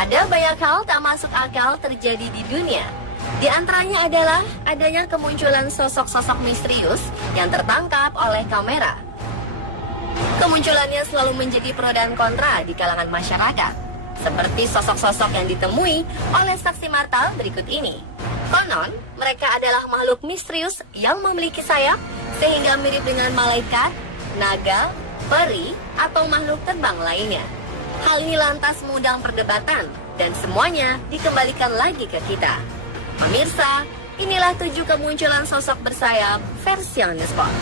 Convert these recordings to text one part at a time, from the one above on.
Ada banyak hal tak masuk akal terjadi di dunia. Di antaranya adalah adanya kemunculan sosok-sosok misterius yang tertangkap oleh kamera. Kemunculannya selalu menjadi pro dan kontra di kalangan masyarakat, seperti sosok-sosok yang ditemui oleh saksi mata berikut ini. Konon, mereka adalah makhluk misterius yang memiliki sayap sehingga mirip dengan malaikat, naga, peri, atau makhluk terbang lainnya. Hal ini lantas mengundang perdebatan dan semuanya dikembalikan lagi ke kita. Pemirsa, inilah 7 kemunculan sosok bersayap versi on the spot.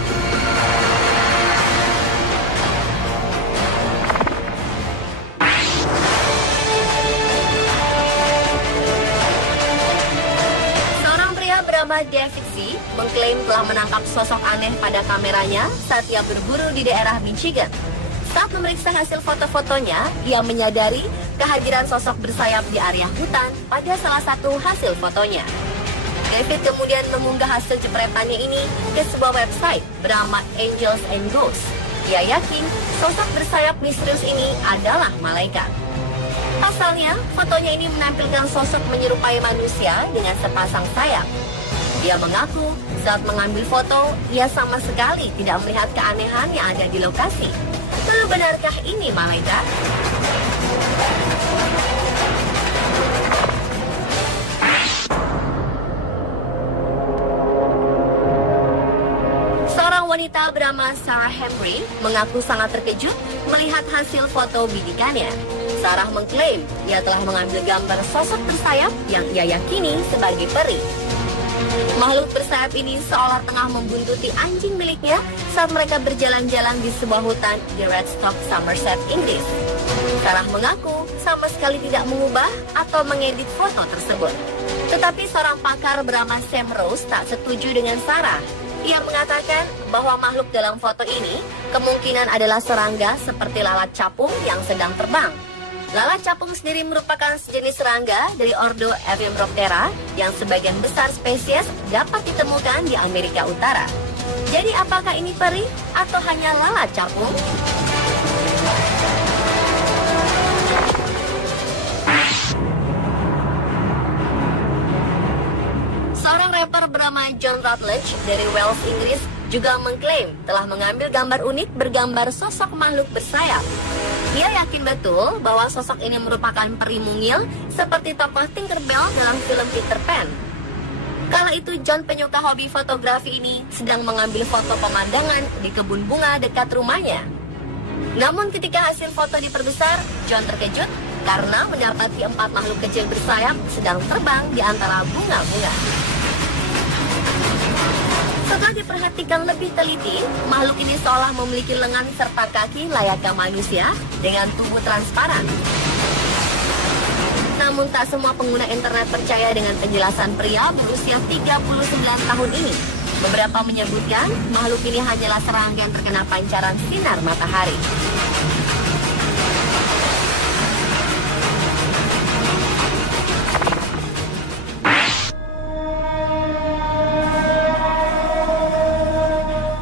Seorang pria bernama David C. mengklaim telah menangkap sosok aneh pada kameranya saat ia berburu di daerah Michigan. Saat memeriksa hasil foto-fotonya, ia menyadari kehadiran sosok bersayap di area hutan pada salah satu hasil fotonya. David kemudian mengunggah hasil jepretannya ini ke sebuah website bernama Angels and Ghosts. Ia yakin sosok bersayap misterius ini adalah malaikat. Pasalnya, fotonya ini menampilkan sosok menyerupai manusia dengan sepasang sayap. Dia mengaku saat mengambil foto, ia sama sekali tidak melihat keanehan yang ada di lokasi. Lalu benarkah ini malaikat? Seorang wanita bernama Sarah Henry mengaku sangat terkejut melihat hasil foto bidikannya. Sarah mengklaim ia telah mengambil gambar sosok bersayap yang ia yakini sebagai peri. Makhluk bersayap ini seolah tengah membuntuti anjing miliknya saat mereka berjalan-jalan di sebuah hutan di Redstock, Somerset, Inggris. Sarah mengaku sama sekali tidak mengubah atau mengedit foto tersebut. Tetapi seorang pakar bernama Sam Rose tak setuju dengan Sarah. Ia mengatakan bahwa makhluk dalam foto ini kemungkinan adalah serangga seperti lalat capung yang sedang terbang. Lalat capung sendiri merupakan sejenis serangga dari ordo Ephemera yang sebagian besar spesies dapat ditemukan di Amerika Utara. Jadi apakah ini peri atau hanya lalat capung? Seorang rapper bernama John Rutledge dari Wales, Inggris juga mengklaim telah mengambil gambar unik bergambar sosok makhluk bersayap. Ia yakin betul bahwa sosok ini merupakan peri mungil seperti tokoh Tinkerbell dalam film Peter Pan. Kala itu John, penyuka hobi fotografi ini, sedang mengambil foto pemandangan di kebun bunga dekat rumahnya. Namun ketika hasil foto diperbesar, John terkejut karena mendapati 4 makhluk kecil bersayap sedang terbang di antara bunga-bunga. Setelah diperhatikan lebih teliti, makhluk ini seolah memiliki lengan serta kaki layaknya manusia dengan tubuh transparan. Namun tak semua pengguna internet percaya dengan penjelasan pria berusia 39 tahun ini. Beberapa menyebutkan makhluk ini hanyalah serangga yang terkena pancaran sinar matahari.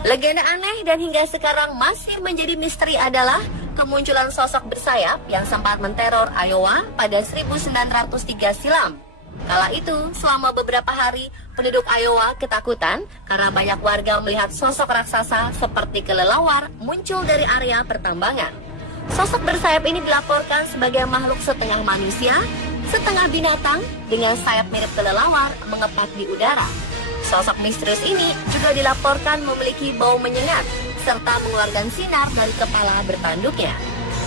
Legenda aneh dan hingga sekarang masih menjadi misteri adalah kemunculan sosok bersayap yang sempat menteror Iowa pada 1903 silam. Kala itu, selama beberapa hari, penduduk Iowa ketakutan karena banyak warga melihat sosok raksasa seperti kelelawar muncul dari area pertambangan. Sosok bersayap ini dilaporkan sebagai makhluk setengah manusia, setengah binatang dengan sayap mirip kelelawar mengepak di udara. Sosok misterius ini juga dilaporkan memiliki bau menyengat serta mengeluarkan sinar dari kepala bertanduknya.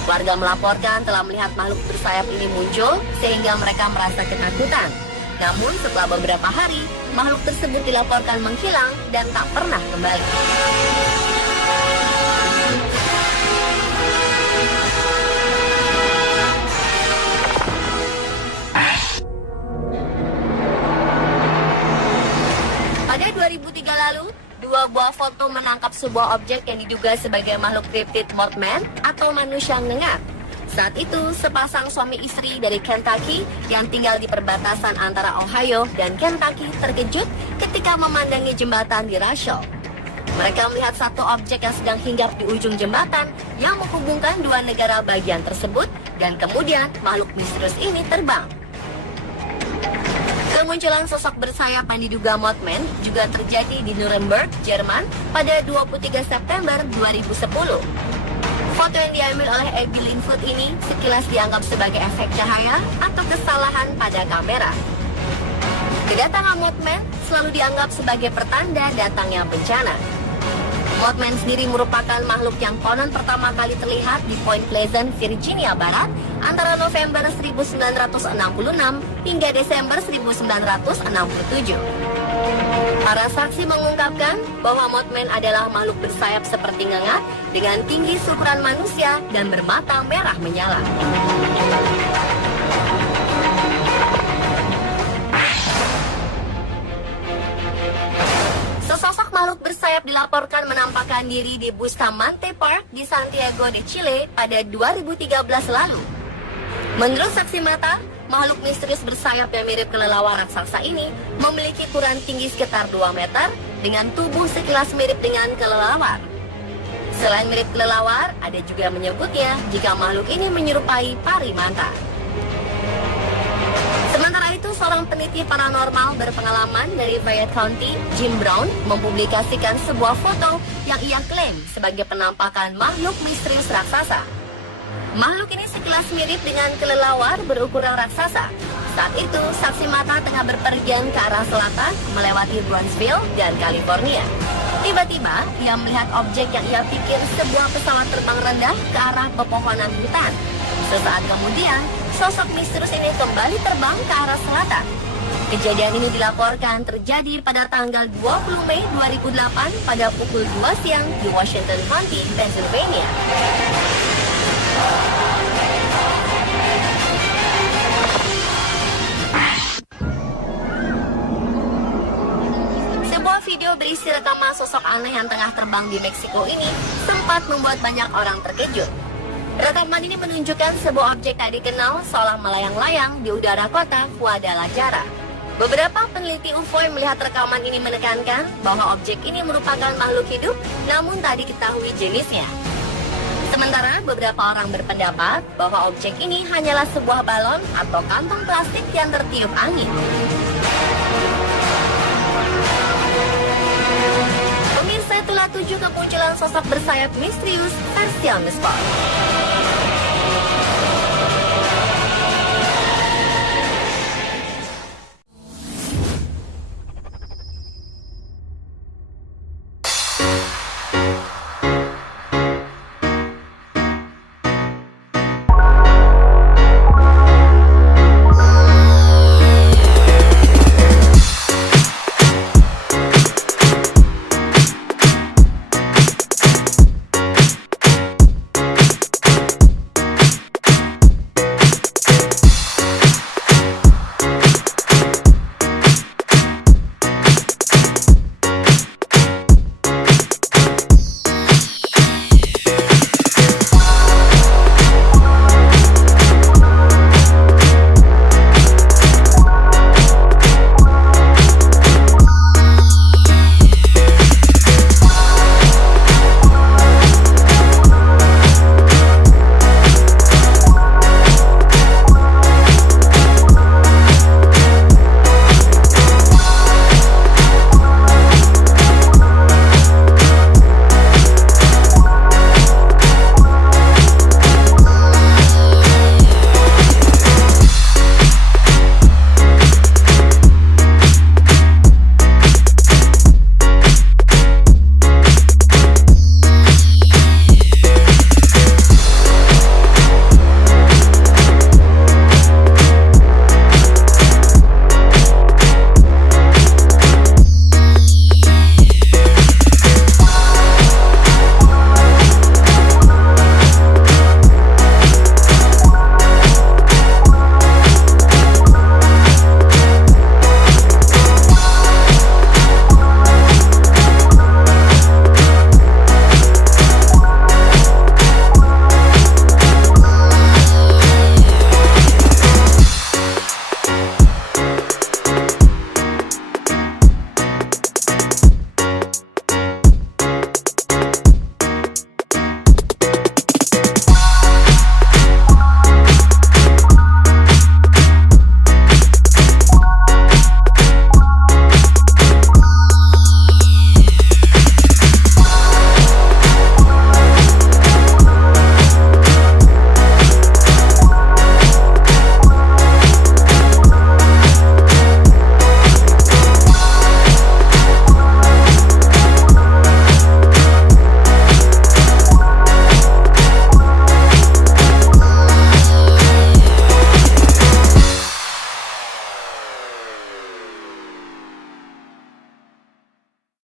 Warga melaporkan telah melihat makhluk bersayap ini muncul sehingga mereka merasa ketakutan. Namun setelah beberapa hari, makhluk tersebut dilaporkan menghilang dan tak pernah kembali. Pada 2003 lalu, 2 buah foto menangkap sebuah objek yang diduga sebagai makhluk kriptid Mothman atau manusia ngengat. Saat itu, sepasang suami istri dari Kentucky yang tinggal di perbatasan antara Ohio dan Kentucky terkejut ketika memandangi jembatan di Russell. Mereka melihat satu objek yang sedang hinggap di ujung jembatan yang menghubungkan 2 negara bagian tersebut dan kemudian makhluk misterius ini terbang. Kemunculan sosok bersayap yang diduga Mothman juga terjadi di Nuremberg, Jerman pada 23 September 2010. Foto yang diambil oleh Abby Linfoot ini sekilas dianggap sebagai efek cahaya atau kesalahan pada kamera. Kedatangan Mothman selalu dianggap sebagai pertanda datangnya bencana. Mothman sendiri merupakan makhluk yang konon pertama kali terlihat di Point Pleasant, Virginia Barat antara November 1966 hingga Desember 1967. Para saksi mengungkapkan bahwa Mothman adalah makhluk bersayap seperti ngengak dengan tinggi seukuran manusia dan bermata merah menyala. Sesosok makhluk bersayap dilaporkan menampakkan diri di Bustamante Park di Santiago de Chile pada 2013 lalu. Menurut saksi mata, makhluk misterius bersayap yang mirip kelelawar raksasa ini memiliki ukuran tinggi sekitar 2 meter dengan tubuh sekilas mirip dengan kelelawar. Selain mirip kelelawar, ada juga yang menyebutnya jika makhluk ini menyerupai parimanta. Sementara itu, seorang peneliti paranormal berpengalaman dari Fayette County, Jim Brown, mempublikasikan sebuah foto yang ia klaim sebagai penampakan makhluk misterius raksasa. Makhluk ini sekilas mirip dengan kelelawar berukuran raksasa. Saat itu, saksi mata tengah berpergian ke arah selatan melewati Brownsville dan California. Tiba-tiba, ia melihat objek yang ia pikir sebuah pesawat terbang rendah ke arah pepohonan hutan. Sesaat kemudian, sosok misterius ini kembali terbang ke arah selatan. Kejadian ini dilaporkan terjadi pada tanggal 20 Mei 2008 pada pukul 2 siang di Washington County, Pennsylvania. Sebuah video berisi rekaman sosok aneh yang tengah terbang di Meksiko ini sempat membuat banyak orang terkejut. Rekaman ini menunjukkan sebuah objek tak dikenal seolah melayang-layang di udara kota Guadalajara. Beberapa peneliti UFO yang melihat rekaman ini menekankan bahwa objek ini merupakan makhluk hidup namun tak diketahui jenisnya. Sementara beberapa orang berpendapat bahwa objek ini hanyalah sebuah balon atau kantong plastik yang tertiup angin. Pemirsa, itulah 7 kemunculan sosok bersayap misterius versi on the spot.